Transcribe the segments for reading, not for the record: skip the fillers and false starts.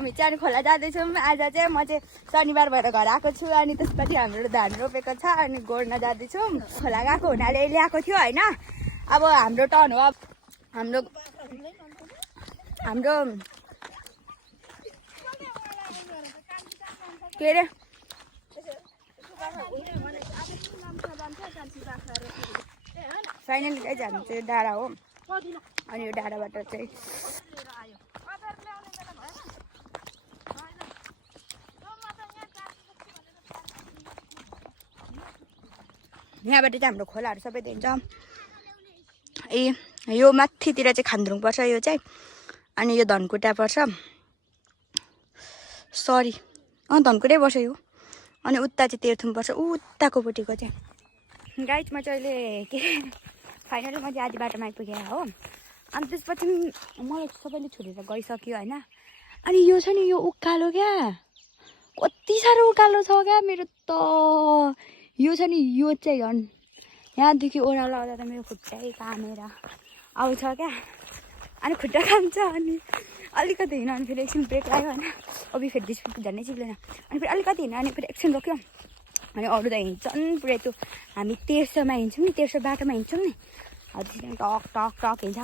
हामी चाहिँ खोला जाँदैछौँ। आज चाहिँ म चाहिँ शनिबार भएर घर आएको छु अनि त्यसपछि हाम्रो धान रोपेको छ अनि गोड्न जाँदैछौँ। खोला गएको हुनाले ल्याएको थियो होइन। अब हाम्रो टर्न हो। हाम्रो के अरे फाइनली चाहिँ हामी चाहिँ डाँडा हो अनि यो डाँडाबाट चाहिँ यहाँबाट चाहिँ हाम्रो खोलाहरू सबै देखिन्छ। ए यो माथितिर चाहिँ खान्द्रुङ पर्छ यो चाहिँ अनि यो धनकुटा पर्छ सरी धनकुटै पर्छ यो अनि उता चाहिँ तेह्रथुम पर्छ उताकोपट्टिको चाहिँ। गाइजमा चाहिँ अहिले के फाइनली म चाहिँ आधी बाटोमा आइपुगेँ हो। अनि त्यसपछि मलाई सबैले छोडेर गइसक्यो होइन। अनि यो छ नि यो उकालो क्या कति साह्रो उकालो छ क्या मेरो त। यो छ नि यो चाहिँ झन् यहाँदेखि ओह्रालो आउँदा त मेरो खुट्टै कामेर आउँछ क्या। अनि खुट्टा काम्छ अनि अलिकति हिँड्यो अनि फेरि एकछिन ब्रेक लाग्यो होइन। अबि फेरि डिस्प्ले झन्डै चिप्लेन अनि फेरि अलिकति हिँड्यो अनि फेरि एकछिन रोक्यो अनि अरू त हिँड्छन् पुरै त्यो हामी 1300मा हिँड्छौँ नि 1300 बाटोमा हिँड्छौँ नि अब त्यसरी टक टक टक हिँड्छ।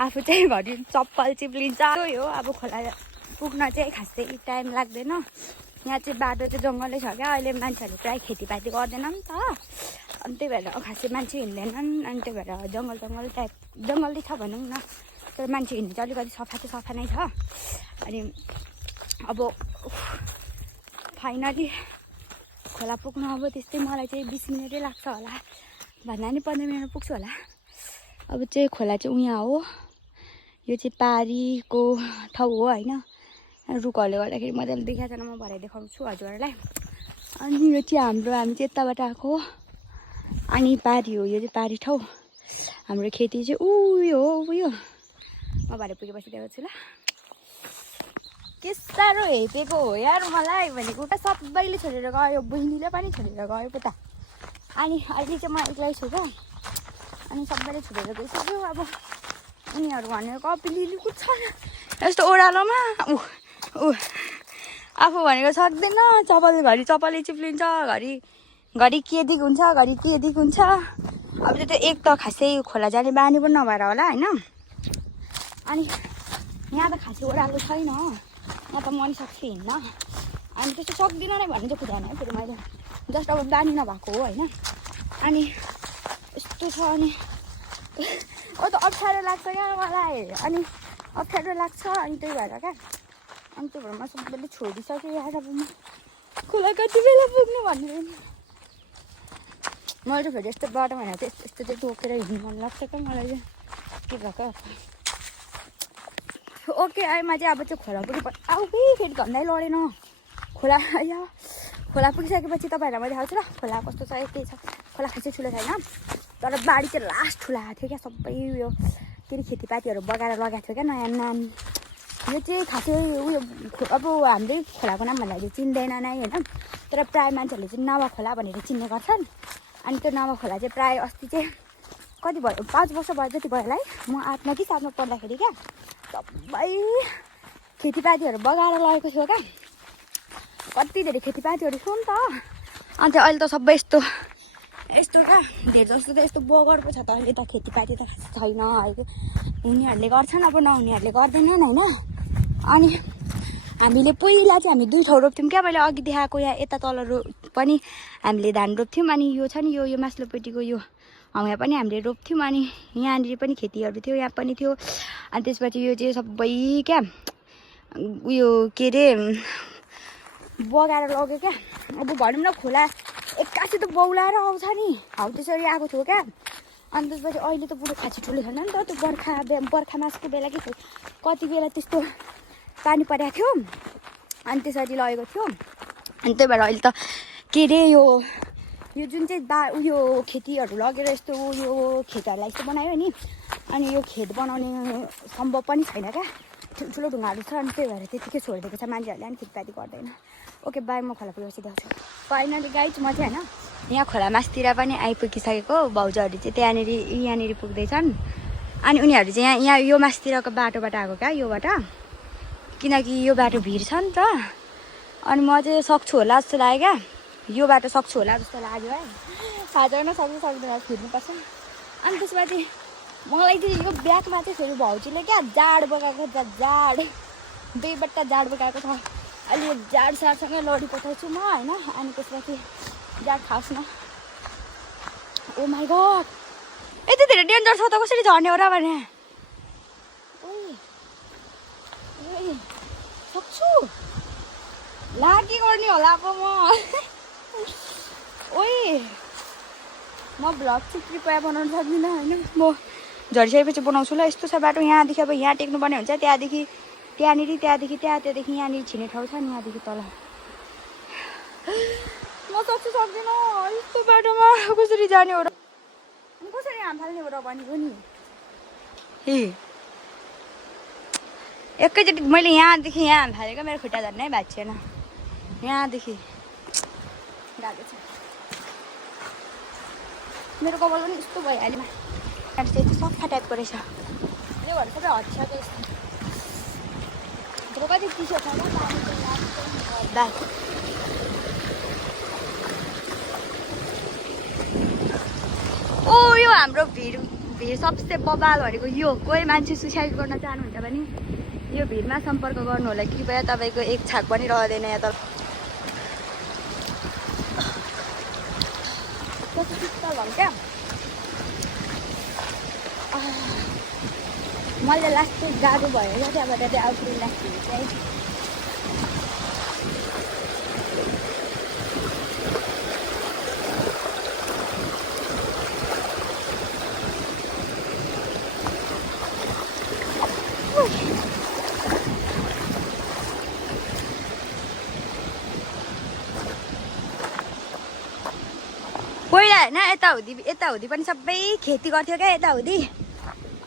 आफू चाहिँ घरि चप्पल चिप्लिन्छ। यो अब खोला पुग्न चाहिँ खासै टाइम लाग्दैन। यहाँ चाहिँ बाटो चाहिँ जङ्गलै छ क्या। अहिले मान्छेहरूले प्रायः खेतीपाती गर्दैन नि त अनि त्यही भएर खासै मान्छे हिँड्दैनन् अनि त्यही भएर जङ्गल टाइप जङ्गलै छ भनौँ न। तर मान्छे हिँड्ने चाहिँ अलिकति सफा नै छ। अनि अब फाइनली खोला पुग्नु अब त्यस्तै मलाई चाहिँ 20 मिनटै लाग्छ होला भन्दा नि 15 मिनटमा पुग्छु होला। अब चाहिँ खोला चाहिँ उहाँ हो यो चाहिँ पारीको ठाउँ हो होइन। रुखहरूले गर्दाखेरि मजाले देखाएको छैन म भरे देखाउँछु हजुरहरूलाई। अनि यो चाहिँ हामी चाहिँ यताबाट आएको हो अनि पारी हो यो चाहिँ पारी ठाउँ। हाम्रो खेती चाहिँ उयो म भरे पुगेपछि देखाउँछु छु ल। के साह्रो हेपेको हो यार मलाई भनेको उता सबैले छोडेर गयो बहिनीले पनि छोडेर गयो पुता। अनि अहिले चाहिँ म एक्लै छु क्या अनि सबैले छोडेर गइसक्यो। अब उनीहरू भनेको कपिली कुद्छ यस्तो ओह्रालोमा आफू भनेको सक्दैन। घरि चप्पलै चिप्लिन्छ घरि के दिक हुन्छ घरि के दिक हुन्छ। अब त्यो एक त खासै खोला जाने बानी पनि नभएर होला होइन। अनि यहाँ त खासै ओह्रालो छैन म त मरिसक्छु हिँड्न अनि त्यस्तो सक्दिनँ नै भन्नु चाहिँ खुदाएन है फेरि मैले जस्ट अब बानी नभएको हो होइन। अनि यस्तो छ अनि त अप्ठ्यारो लाग्छ क्या मलाई अनि अप्ठ्यारो लाग्छ अनि त्यही भएर क्या अनि त्यही भएर म सबैले छोडिसकेँ यार। अब म खोला कति बेला पुग्नु भन्ने मैले त फेरि यस्तो बाटो भनेर चाहिँ यस्तो चाहिँ टोकेर हिँड्नु मन लाग्छ क्या मलाई चाहिँ के भएको। ओके आएमा चाहिँ अब चाहिँ खोला पुगिपर्छ। आऊ फेरि घन्दै लडेन खोला खोला पुगिसकेपछि तपाईँहरूलाई मैले देखाउँछु ल खोला कस्तो छ के छ। खोला खासै ठुलो छैन तर बारी चाहिँ लास्ट ठुलो आएको थियो क्या। सबै उयो के अरे खेतीपातीहरू बगाएर लगाएको थियो क्या नयाँ नाम। यो चाहिँ खासै उयो अब हामीले खोलाको नाम भन्दाखेरि चिन्दैन नै होइन। तर प्रायः मान्छेहरूले चाहिँ नावा खोला भनेर चिन्ने गर्छन्। अनि त्यो नावा खोला चाहिँ प्रायः अस्ति चाहिँ कति भयो 5 वर्ष भयो जति भयो होला है। म 8मा कि 7मा पढ्दाखेरि क्या सबै खेतीपातीहरू बगाएर लगेको थियो क्या। कति धेरै खेतीपातीहरू थियो नि त। अन्त अहिले त सबै यस्तो क्या धेरै जस्तो त यस्तो बगरको छ त अहिले त खेतीपाती त छैन अहिले। हुनेहरूले गर्छन् अब नहुनेहरूले गर्दैनन् होइन। अनि हामीले पहिला चाहिँ हामी 2 ठाउँ रोप्थ्यौँ क्या। मैले अघि देखाएको यहाँ यता तल पनि हामीले धान रोप्थ्यौँ अनि यो छ नि यो माथिल्लोपट्टिको यो यहाँ पनि हामीले रोप्थ्यौँ अनि यहाँनिर पनि खेतीहरू थियो यहाँ पनि थियो। अनि त्यसपछि यो चाहिँ सबै क्या उयो के अरे बगाएर लग्यो क्या। अब भनौँ न खोला एक्कासी त बौलाएर आउँछ नि हौ त्यसरी आएको थियो क्या। अनि त्यसपछि अहिले त पुरो खाँची ठुलो छैन नि त त्यो बर्खा मासको बेला कि कति बेला त्यस्तो पानी परेको थियो अनि त्यसरी लगेको थियो। अनि त्यही भएर अहिले त के अरे यो जुन चाहिँ उयो खेतीहरू लगेर यस्तो उयो खेतहरूलाई यस्तो बनायो नि अनि यो खेत बनाउने सम्भव पनि छैन क्या। ठुल्ठुलो ढुङ्गाहरू छ अनि त्यही भएर त्यतिकै छोडिदिएको छ मान्छेहरूले अनि खेतीपाती गर्दैन। ओके बाई म खोला पुगेपछि देखाउँछु। फाइनली गाइज म चाहिँ होइन यहाँ खोला मासतिर पनि आइपुगिसकेको। भाउजूहरू चाहिँ यहाँनिर पुग्दैछन् अनि उनीहरू चाहिँ यहाँ यो मासतिरको बाटोबाट आएको क्या योबाट किनकि यो बाटो भिड छ नि त अनि म चाहिँ सक्छु होला जस्तो लाग्यो क्या यो बाटो सक्छु होला जस्तो लाग्यो है थाहा छैन सक्नु सक्दैन फिर्नुपर्छ अनि त्यसपछि मलाई चाहिँ यो ब्यागमा चाहिँ फेरि भाउजूले क्या जाड बोकाएको जाड 2 बट्टा जाड बोकाएको छ अहिले जाड साडसँगै लडी पठाउँछु म होइन अनि त्यसपछि जाड खाओस् न ओ माई गड यति धेरै डेन्जर छ त कसरी झर्ने हो र भने सक्छु ला के गर्ने होला अब म भ्लग चाहिँ कृपया बनाउनु सक्दिनँ होइन म झरिसकेपछि बनाउँछु ल यस्तो छ बाटो यहाँदेखि अब यहाँ टेक्नुपर्ने हुन्छ त्यहाँदेखि त्यहाँदेखि त्यहाँदेखि यहाँनिर छिर्ने ठाउँ छ नि यहाँदेखि तल म सक्छु सक्दिनँ यस्तो बाटोमा कसरी जाने हो र अनि कसरी हाम फाल्ने हो र भनेको नि एकैचोटि मैले यहाँदेखि यहाँ हाम फालेको मेरो खुट्टा झन्नै भएको छैन यहाँदेखि गएको छ मेरो कपाल पनि यस्तो भइहाल्यो चाहिँ सफा टाइपको रहेछ यो भएर सबै हटिसक्यो यस्तो कति चिसो छ दाल ओ यो हाम्रो भिड सबसे बबाल भनेको यो कोही मान्छे सुसाइड गर्न चाहनुहुन्छ भने यो भिडमा सम्पर्क गर्नु होला कृपया तपाईँको एक छाक पनि रहँदैन यहाँ त क्या मैले लास्ट गाह्रो भयो क्या त्यहाँबाट चाहिँ आउटफिट लास्ट चाहिँ पहिला होइन यताउति पनि सबै खेती गर्थ्यो क्या यताउति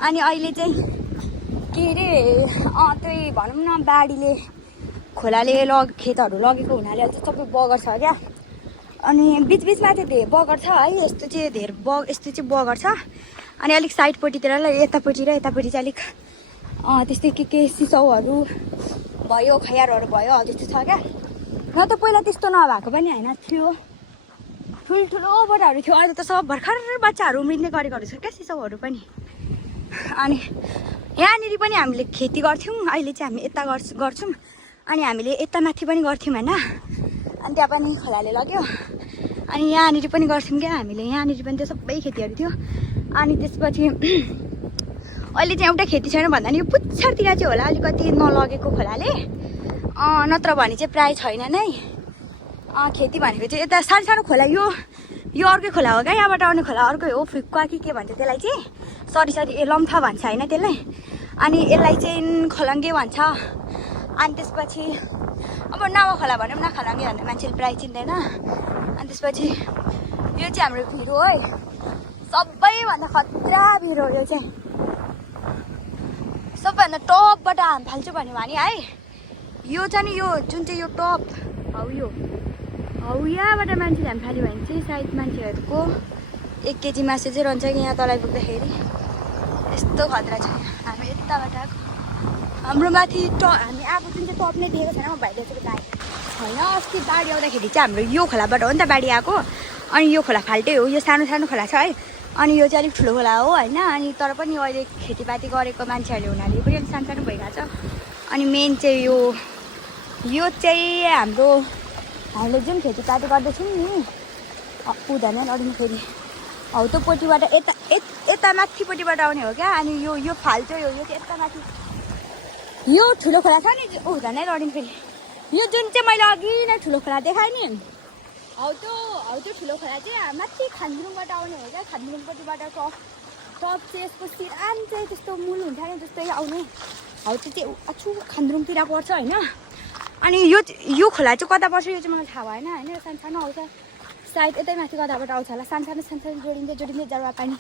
अनि अहिले चाहिँ के अरे त्यही भनौँ न बाढीले खोलाले खेतहरू लगेको हुनाले अहिले सबै बगर छ क्या अनि बिचबिचमा चाहिँ धेरै बगर छ है यस्तो चाहिँ धेरै यस्तो चाहिँ बगर छ अनि अलिक साइडपट्टितिर यतापट्टि र यतापट्टि चाहिँ अलिक त्यस्तै के सिसाउहरू भयो खयारहरू भयो हो त्यस्तो छ क्या न त पहिला त्यस्तो नभएको पनि होइन थियो ठुल्ठुलो बडाहरू थियो अहिले त सब भर्खर बच्चाहरू उम्रिने गरेको छ क्या सिसाउहरू पनि अनि यहाँनिर पनि हामीले खेती गर्थ्यौँ अहिले चाहिँ हामी यता गर्छौँ अनि हामीले यता माथि पनि गर्थ्यौँ होइन अनि त्यहाँ पनि खोलाले लग्यो अनि यहाँनिर पनि गर्थ्यौँ क्या हामीले यहाँनिर पनि त्यो सबै खेतीहरू थियो अनि त्यसपछि अहिले चाहिँ एउटा खेती छैन भन्दा नि यो पुच्छरतिर चाहिँ होला अलिकति नलगेको खोलाले नत्र भने चाहिँ प्रायः छैन नै खेती भनेको चाहिँ यता सानो सानो खोला यो अर्कै खोला हो क्या यहाँबाट आउने खोला अर्कै हो फिक्का के भन्छ त्यसलाई चाहिँ सरी लम्फा भन्छ होइन त्यसलाई अनि यसलाई चाहिँ खलङ्गे भन्छ अनि त्यसपछि अब नावा खोला भनौँ न खलङ्गे भन्दा मान्छेले प्रायः चिन्दैन अनि त्यसपछि यो चाहिँ हाम्रो भिर हो है सबैभन्दा खतरा भिर हो यो चाहिँ सबैभन्दा टपबाट हाम फाल्छु भन्यो भने है यो चाहिँ नि यो जुन चाहिँ यो टप हौ यहाँबाट मान्छेले हाम फाल्यो भने चाहिँ सायद मान्छेहरूको 1 केजी मासु चाहिँ रहन्छ कि यहाँ तलाई पुग्दाखेरि यस्तो खतरा छ हामी यताबाट आएको हाम्रो माथि हामी आएको जुन चाहिँ टप नै दिएको छैन म भाइले चाहिँ बाढी छैन अस्ति बाढी आउँदाखेरि चाहिँ हाम्रो यो खोलाबाट हो नि त बाढी आएको अनि यो खोला फाल्टै हो यो सानो सानो खोला छ है अनि यो चाहिँ अलिक ठुलो खोला हो होइन अनि तर पनि अहिले खेतीपाती गरेको मान्छेहरूले हुनाले पनि अलिक सानो सानो भइरहेको छ अनि मेन चाहिँ यो चाहिँ हामीले जुन खेतीपाती गर्दैछौँ नि पुग्दैन लड्नु फेरि हौ त्यो पट्टिबाट यता माथिपट्टिबाट आउने हो क्या अनि यो फाल्टो यो चाहिँ यता माथि यो ठुलो खोला छ नि हुँदैन लड्नु फेरि यो जुन चाहिँ मैले अघि नै ठुलो खोला देखाएँ नि हौ त्यो ठुलो खोला चाहिँ माथि खानबिरुङबाट आउने हो क्या खानबिरुङपट्टिबाट टप चाहिँ यसको सिरान चाहिँ त्यस्तो मूल हुन्छ नि जस्तै आउने हौ त्यो चाहिँ अछु खानबिरुङतिर पर्छ होइन अनि यो खोला चाहिँ कता पर्छ यो चाहिँ मलाई थाहा भएन होइन सानो सानो आउँछ सायद यतै माथि कताबाट आउँछ होला सानो जोडिँदै जरुवा पानी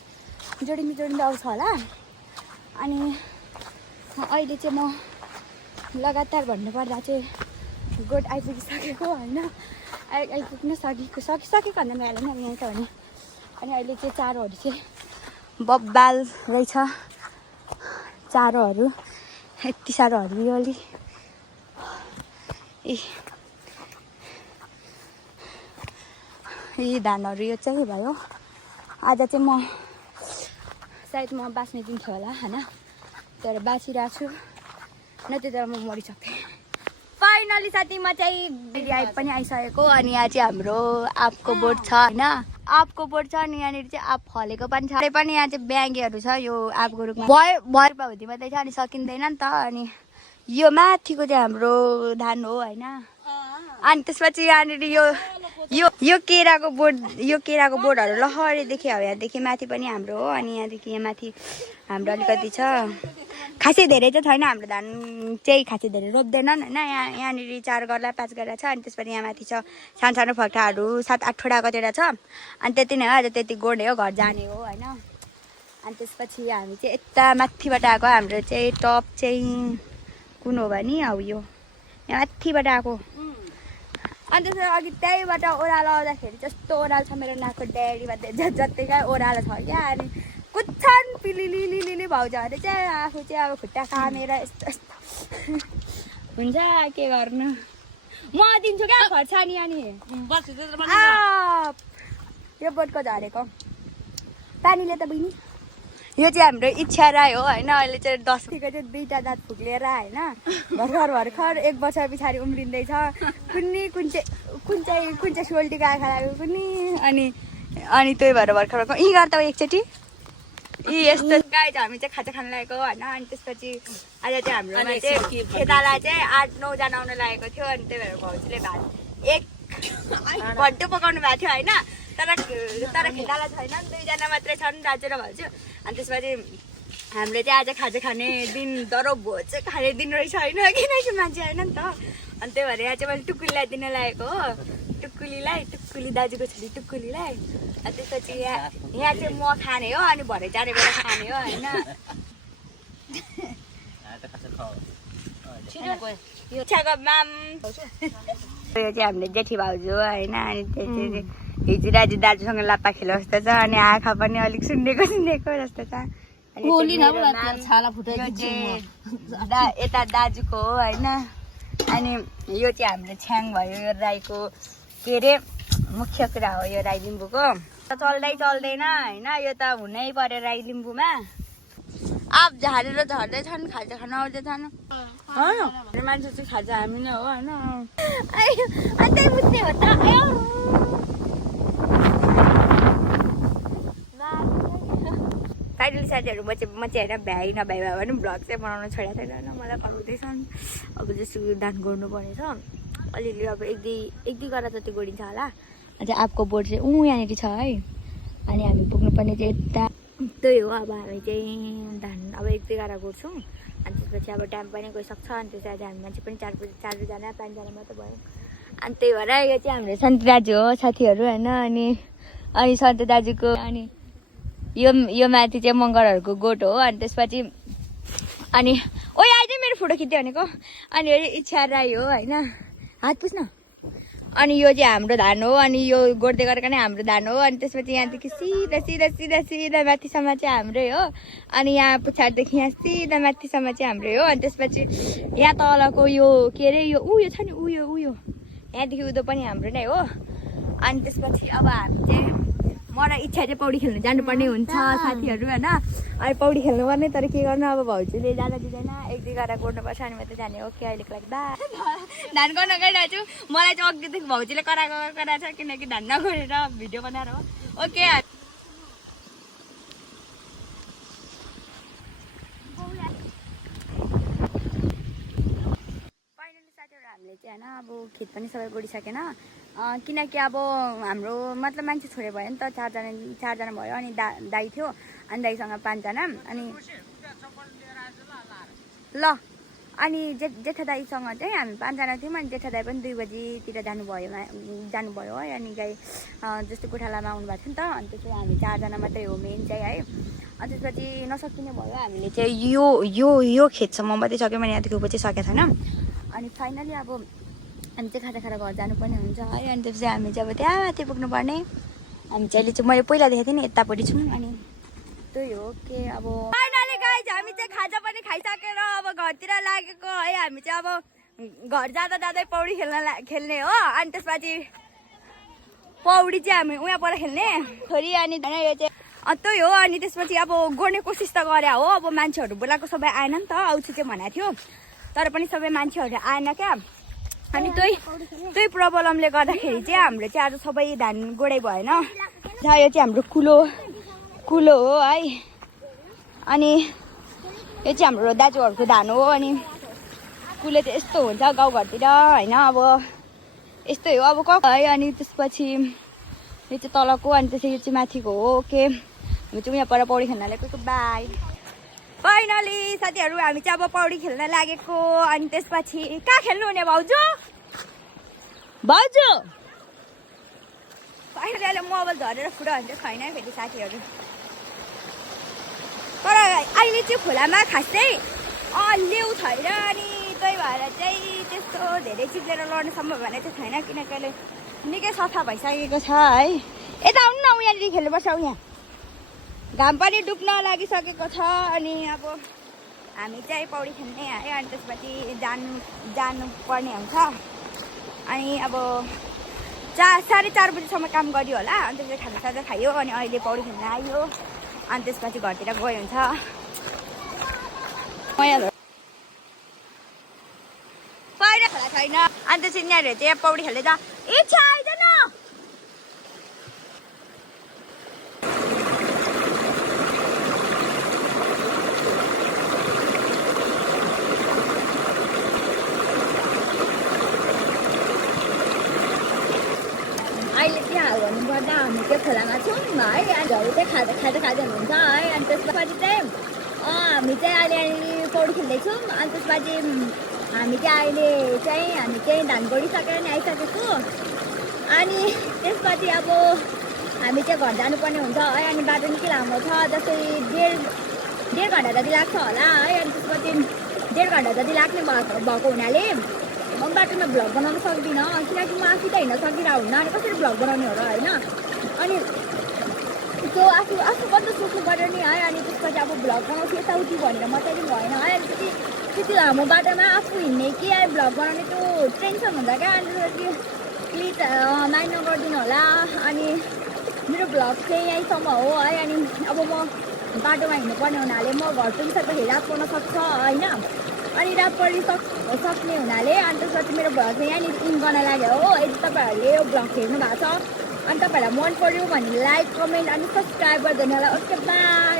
जोडिँदै आउँछ होला अनि अहिले चाहिँ म लगातार भन्नुपर्दा चाहिँ गोठ आइपुगिसकेको होइन आइपुग्न सकेको भन्दा मिहाल्यो नि अब यहाँ छ भने अनि अहिले चाहिँ चारोहरू चाहिँ बब्बाल रहेछ चारोहरू यति साह्रो हरियोली यी धानहरू यो चाहिँ भयो आज चाहिँ म सायद म बाँच्ने दिन थियो होला होइन तर बाँचिरहेको छु नत्र तर म मरिसक्थेँ फाइनली साथी म चाहिँ पनि आइसकेको अनि यहाँ चाहिँ हाम्रो आँपको बोट छ होइन आँपको बोट छ अनि यहाँनिर चाहिँ आँप फलेको पनि छ पनि यहाँ चाहिँ ब्याङ्गेहरू छ यो आँपको रुखमा भयो हुँदी मात्रै छ अनि सकिँदैन नि त अनि यो माथिको चाहिँ हाम्रो धान हो होइन अनि त्यसपछि यहाँनिर यो केराको बोटहरू लहरै देख्यो अब यहाँदेखि माथि पनि हाम्रो हो अनि यहाँदेखि यहाँ माथि हाम्रो अलिकति छ खासै धेरै चाहिँ छैन हाम्रो धान चाहिँ खासै धेरै रोप्दैनन् होइन यहाँनिर 4 गर्ला 5 गर्ला छ अनि त्यसपछि यहाँ माथि छ सानो सानो फक्टाहरू 7-8 वटा कतिवटा छ अनि त्यति नै हो आज त्यति गोड्ने हो घर जाने हो होइन अनि त्यसपछि हामी चाहिँ यता माथिबाट आएको हाम्रो चाहिँ टप चाहिँ कुन हो भने अब यो यहाँ माथिबाट आएको अनि त्यसपछि अघि त्यहीबाट ओह्रालो आउँदाखेरि जस्तो ओह्रालो छ मेरो नाकको ड्याडीमा जत्तिकै ओह्रालो छ क्या अनि कुच्छन् पिलिलिलिलिली भाउज अरे चाहिँ आफू चाहिँ अब खुट्टा कामेर यस्तो यस्तो हुन्छ के गर्नु म दिन्छु क्या खर्सानी अनि यो बोटको झरेको पानीले त बहिनी यो चाहिँ हाम्रो इच्छा राई हो होइन अहिले चाहिँ 10को चाहिँ 2टा दाँत फुक्लिएर होइन भर्खर 1 वर्ष पछाडि उम्रिँदैछ कुन चाहिँ सोल्टीको आँखा लाग्यो कुनै अनि त्यही भएर भर्खर यहीँ गर्दा एकचोटि यस्तो गाई हामी चाहिँ खाजा खान लागेको होइन अनि त्यसपछि आज चाहिँ हाम्रोमा चाहिँ खेतालाई चाहिँ 8-9 जना आउन लागेको थियो अनि त्यही भएर भाउजूले भात एक भड्डो पकाउनु भएको थियो होइन तर खेताला छैन 2 जना मात्रै छन् दाजु र भाउजू अनि त्यसपछि हामीले चाहिँ आज खाजा खाने दिन तर भोज चाहिँ खाने दिन रहेछ होइन किनकि मान्छे होइन नि त अनि त्यही भएर यहाँ चाहिँ मैले टुक्कुलीलाई दिन लागेको हो टुक्कुली दाजुको छोरी टुक्कुलीलाई अनि त्यसपछि यहाँ चाहिँ म खाने हो अनि भरे जाने बेला खाने हो होइन यो इच्छाको माम यो चाहिँ हामीले जेठी भाउजू होइन अनि त्यो चाहिँ हिजो दाजुसँग लाप्पा खेलो जस्तो छ अनि आँखा पनि अलिक सुन्नेको जस्तो छ यता दाजुको हो होइन अनि यो चाहिँ हाम्रो छ्याङ भयो यो राईको के अरे मुख्य कुरा हो यो राई लिम्बूको चल्दैन होइन यो त हुनै पर्यो राई लिम्बूमा आप झारेर झर्दै छन् खाजा खान आउँदैछन् होइन मान्छे चाहिँ खाजा हामी नै हो होइन अन्त बुझ्ने हो त फाइनली साथीहरू म चाहिँ होइन भ्याइ नभ्याइ भयो भने भ्लग चाहिँ बनाउन छोडेको छैन होइन मलाई कराउँदैछन् अब जस्तो दान गर्नु पर्नेछ अलिअलि अब एक दुई गरा जति गोडिन्छ होला अझै आँपको बोट चाहिँ यहाँनिर छ है अनि हामी पुग्नुपर्ने चाहिँ यता त्यही हो अब हामी चाहिँ धान अब 1-2 गरा गोड्छौँ अनि त्यसपछि अब टाइम पनि गइसक्छ अनि त्यसपछि हामी मान्छे पनि 4जना 5जना मात्रै भयो अनि त्यही भएर यो चाहिँ हाम्रो सन्ती दाजु हो साथीहरू होइन अनि सन्ती दाजुको अनि यो माथि चाहिँ मगरहरूको गोठ हो अनि त्यसपछि अनि ओइ आइज मेरो फोटो खिच्दै भनेको अनि यो इच्छा राई हो होइन हात पुछ्न अनि यो चाहिँ हाम्रो धान हो अनि यो गोड्दै गरेको नै हाम्रो धान हो अनि त्यसपछि यहाँदेखि सिधा माथिसम्म चाहिँ हाम्रै हो अनि यहाँ पछाडिदेखि यहाँ सिधा माथिसम्म चाहिँ हाम्रै हो अनि त्यसपछि यहाँ तलको यो के अरे यो उयो छ नि उयो यहाँदेखि उदो पनि हाम्रो नै हो अनि त्यसपछि अब हामी चाहिँ मलाई इच्छा चाहिँ पौडी खेल्नु जानुपर्ने हुन्छ साथीहरू होइन अनि पौडी खेल्नु पर्ने तर के गर्नु अब भाउजूले जान दिँदैन 1-2 गरा गोड्नुपर्छ अनि मात्रै जाने हो के अहिलेको लागि धान गर्न गइरहेको छु मलाई चाहिँ अघिदेखि भाउजूले कराएको छ किनकि धान नगरेर भिडियो बनाएर हो ओके फाइनली साथीहरू हामीले चाहिँ होइन अब खेत पनि सबै गोडिसकेन किनकि अब हाम्रो मतलब मान्छे छोडे भयो नि त 4जना भयो अनि दाई थियो अनि दाईसँग 5 जना अनि ल अनि जेठा दाईसँग चाहिँ हामी 5 जना थियौँ अनि जेठा दाई पनि 2 बजीतिर जानुभयो है अनि गाई जस्तो गोठालामा आउनु भएको थियो नि त अनि त्यसपछि हामी 4 जना मात्रै हो मेन चाहिँ है अनि त्यसपछि नसकिने भयो हामीले चाहिँ यो खेतसम्म मात्रै सक्यौँ अनि यहाँदेखि ऊपर चाहिँ सकेको छैन अनि फाइनली अब हामी चाहिँ खाजा घर जानुपर्ने हुन्छ है अनि त्यसपछि हामी चाहिँ अब त्यहाँ माथि पुग्नुपर्ने हामी चाहिँ अहिले चाहिँ मैले पहिला देखेको थिएँ नि यतापट्टि छौँ अनि त्यही हो के अब फाइनली गाइज हामी चाहिँ खाजा पनि खाइसकेर अब घरतिर लागेको है हामी चाहिँ अब घर जाँदा जाँदै पौडी खेल्ने हो अनि त्यसपछि पौडी चाहिँ हामी उहाँ पर खेल्ने छोरी अनि यो चाहिँ त्यही हो अनि त्यसपछि अब गर्ने कोसिस त गरे हो अब मान्छेहरू बोलाएको सबै आएन नि त आउँछु चाहिँ भनेको थियो तर पनि सबै मान्छेहरू आएन क्या अनि त्यही प्रब्लमले गर्दाखेरि चाहिँ हाम्रो चाहिँ आज सबै धान गोडाइ भएन यो चाहिँ हाम्रो कुलो हो है अनि यो चाहिँ हाम्रो दाजुहरूको धान हो अनि कुलो चाहिँ यस्तो हुन्छ गाउँघरतिर होइन अब यस्तै हो अब है अनि त्यसपछि यो चाहिँ तलको अनि त्यसपछि यो चाहिँ माथिको हो के हामी चाहिँ यहाँ पर पौडी खेल्न लागेको बाई फाइनली साथीहरू हामी चाहिँ अब पौडी खेल्न लागेको अनि त्यसपछि कहाँ खेल्नु हुने भाउजू फाइनली अहिले मोबाइल झरेर फुटो भने चाहिँ छैन फेरि साथीहरू तर अहिले चाहिँ खोलामा खासै लेउ छैन अनि त्यही भएर चाहिँ त्यस्तो धेरै चिप्लेर लड्ने सम्भावना चाहिँ छैन किनकि अहिले निकै सफा भइसकेको छ है यता आउनु न यहाँनिर खेल्नुपर्छ यहाँ घाम पनि डुब्न लागिसकेको छ अनि अब हामी चाहिँ पौडी खेल्ने है अनि त्यसपछि जानु पर्ने हुन्छ अनि अब 4:30 बजीसम्म काम गरियो होला अनि त्यसपछि खाजासाजा खायो अनि अहिले पौडी खेल्न आयो अनि त्यसपछि घरतिर गयो हुन्छ छैन अनि त्यसपछि यिनीहरू चाहिँ पौडी खेल्दै जा इच्छा आइदैन अहिले चाहिँ भन्नुपर्दा हामी चाहिँ खोलामा छौँ है अनि घरहरू चाहिँ खाँदै हुनुहुन्छ है अनि त्यसपछि चाहिँ हामी चाहिँ अहिले पौडी खेल्दैछौँ अनि त्यसपछि हामी चाहिँ धान गोडिसकेर नि आइसकेको अनि त्यसपछि अब हामी चाहिँ घर जानुपर्ने हुन्छ है अनि बाटो निकै लामो छ जस्तै डेढ घन्टा जति लाग्छ होला है अनि त्यसपछि 1.5 घन्टा जति लाग्ने भएको हुनाले म बाटोमा भ्लग बनाउन सक्दिनँ किनकि म आफै त हिँड्न सकिरहेको हुन्न अनि कसरी भ्लग बनाउने हो र होइन अनि त्यो आफू कस्तो सोच्नु पर्यो नि है अनि त्यसपछि अब भ्लग बनाउँछु यताउति भनेर मात्रै पनि भएन है अनि त्यति लामो बाटोमा आफू हिँड्ने कि भ्लग बनाउने त्यो टेन्सन हुन्छ क्या अनि त्यसपछि प्लिज माइन्ड नगरिदिनु होला अनि मेरो भ्लग चाहिँ यहीँसम्म हो है अनि अब म बाटोमा हिँड्नुपर्ने हुनाले म घर पुगिसकेपछि रात पर्न सक्छ होइन अनि रात सक्ने हुनाले अनि त्यसपछि मेरो भ्लग चाहिँ यहाँनिर इन गर्न लाग्यो हो यदि तपाईँहरूले यो भ्लग हेर्नु भएको छ अनि तपाईँहरूलाई मन पर्यो भने लाइक कमेन्ट अनि सब्सक्राइब गरिदिनु होला ओके बाई